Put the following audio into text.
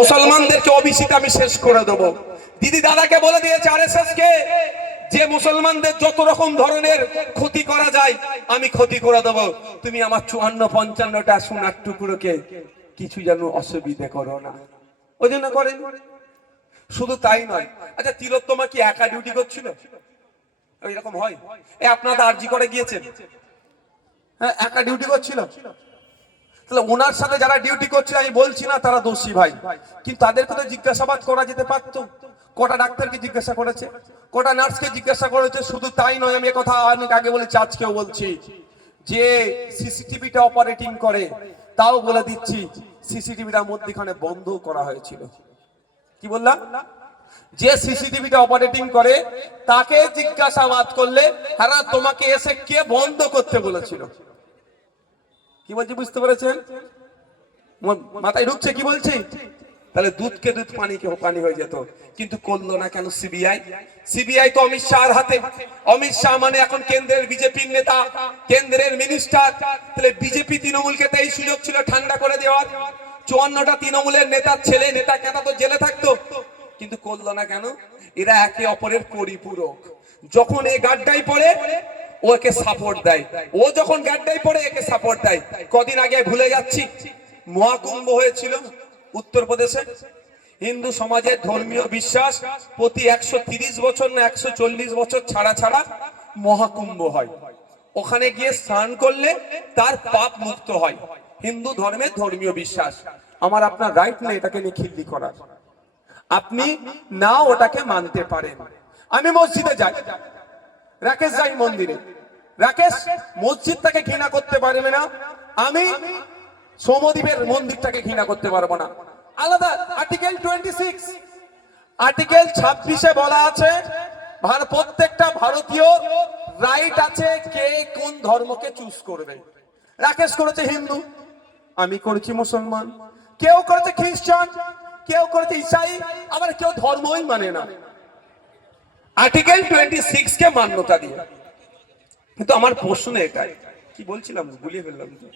মুসলমানদেরকে ওবিসি আমি শেষ করে দেব। দিদি দাদাকে বলে দিয়েছে আরএসএস কে যে মুসলমানদের যত রকম ধরনের ক্ষতি করা যায় আমি ক্ষতি করে দেব, তুমি আমার 54-55টা সোনার টুকরোকে কিছু যেন অসুবিধা করো না। ওই জন্য করেন। শুধু তাই নয়, আচ্ছা তিলোত্তমা কি একা ডিউটি করছিল? এরকম হয়? আপনারা আরজি করে গিয়েছেন, হ্যাঁ একা ডিউটি করছিল? তাহলে ওনার সাথে যারা ডিউটি করছে আমি বলছি না তারা দোষী ভাই, কিন্তু তাদেরকে তো জিজ্ঞাসাবাদ করা যেতে পারতো। কটা ডাক্তারকে জিজ্ঞাসা করেছে, কটা নার্সকে জিজ্ঞাসা করেছে। শুধু তাই নয়, আমি কথা অনেক আগে বলেছি, আজকেও বলছি, যে সিসিটিভিটা অপারেটিং করে তাও বলে দিচ্ছি সিসিটিভিটা মধ্যখানে বন্ধ করা হয়েছিল। কি বললাম? যে সিসিটিভিটা অপারেটিং করে তাকে জিজ্ঞাসাবাদ করলে হ্যাঁ তোমাকে এসে কে বন্ধ করতে বলেছিল? কি বলছি বুঝতে পেরেছেন? মাথায় ঢুকছে কি বলছি? তাহলে দুধকে দুধ পানিকে পানি হয়ে যেত, কিন্তু করলো না কেন সিবিআই? সিবিআই তো অমিত শাহর হাতে। অমিত শাহ মানে এখন কেন্দ্রের বিজেপির নেতা, কেন্দ্রের মিনিস্টার। তাহলে বিজেপি তৃণমূলকে তো এই সুযোগ ছিল ঠান্ডা করে দেওয়ার। 54টা তৃণমূলের নেতার ছেলে নেতা কেতা তো জেলে থাকতো, কিন্তু করলো না কেন? এরা একে অপরের পরিপূরক। যখন এ গাড্ডায় পড়ে ওকে সাপোর্ট দেয়, ও যখন গাড্ডায় পড়ে একে সাপোর্ট দেয়। কদিন আগে ভুলে যাচ্ছি মহাকুম্ভ হয়েছিল উত্তরপ্রদেশে। হিন্দু সমাজের ধর্মীয় বিশ্বাস প্রতি 130 বছর না 140 বছর ছাড়া ছাড়া মহাকুম্ভ হয়। ওখানে গিয়ে স্নান করলে তার পাপ মুক্ত হয়। হিন্দু ধর্মের ধর্মীয় বিশ্বাস। আমার আপনার রাইট নেই এটাকে নিয়ে খিল্লি করার। আপনি না ওটাকে মানতে পারেন। আমি মসজিদে যাই, রাকেশ যাই মন্দিরে, রাকেশ মসজিদটাকে ঘৃণা করতে পারবে না, আমি সোমদ্বীপের মন্দিরটাকে ঘৃণা করতে পারবো না। আলাদা। আর্টিকেল 26, আর্টিকেল 26-এ বলা আছে প্রত্যেকটা ভারতীয় রাইট আছে কে কোন ধর্মকে চুজ করবে। রাকেশ করেছে হিন্দু, আমি করেছি মুসলমান, কেউ করেছে খ্রিস্টান, কেউ করেছে ঈসাই, আবার কেউ ধর্মই মানে না। আর্টিকেল 26 কে মান্যতা দিয়ে। কিন্তু আমার প্রশ্ন এটাই, কি বলছিলাম ভুলিয়ে ফেললাম তো।